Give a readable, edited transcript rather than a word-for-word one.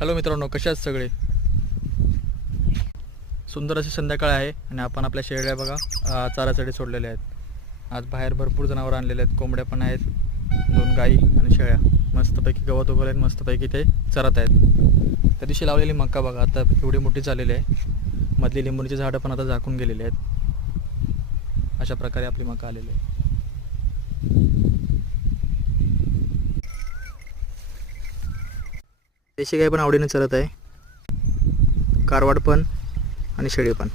Hello मित्रांनो, कसे आहेत सगळे? सुंदर अशी संध्याकाळ आहे आणि आपण आपल्या शेळ्या बघा चारासाठी सोडलेल्या आहेत. आज बाहेर भरपूर जनावरं आणलेले आहेत. कोंबड्या पण आहेत, 2 गाई आणि शेळ्या. मस्तपैकी गवत उगवले आहेत, मस्तपैकी ते चरत आहेत. त्या दिवशी लावलेली मका बघा आता एवढी मोठी झालेली आहे. मधली लिंबूची झाडं पण आता झाकून गेलेली आहेत. अशा प्रकारे आपली मका आलेली आहे. देशी गाय पण आवडीने चरत आहे, कारवाड पण आणि शेळी पण.